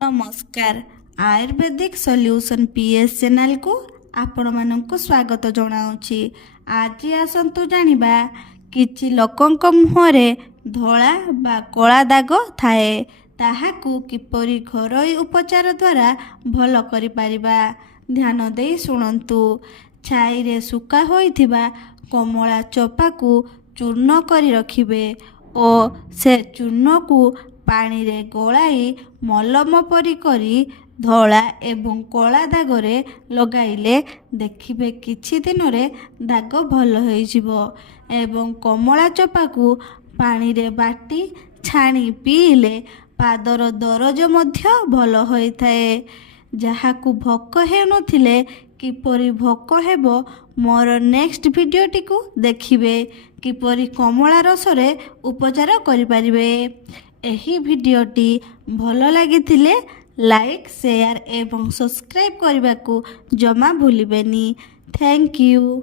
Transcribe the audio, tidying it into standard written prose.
नमस्कार Ayurvedic solution PS channel को आपण मानक स्वागत जनाऊँगी। आज आसतु जानिबा किछि लोकंक मुहरे धला बा कला दाग थाए ताहाकू किपरि घरोई उपचार द्वारा भल करि परिबा। ध्यान देई शुणन्तु। छाई रे सुका होइथिबा कमला चोपा को चूर्ण करि रखिबे ओ से चूर्ण को पानी रे गोलाई मलम परी करी धला एवं कला दागरे लगाइले देखिबे किछि दिन रे दाग भल होइजिवो। एवं कमला चोपा को पानी रे बाटी छाणी पीले पादर दरज मध्य भल होइथाए। जहाकू भोक हेउनथिले किपरि भोक हेबो मोर नेक्स्ट भिडियोटी को देखिबे किपरि कमला रसरे उपचार करि परिबे। एही भिडियोटी भल लागिथिले लाइक शेयर एवं सब्सक्राइब करने को जमा भूलिबेनी। Thank you.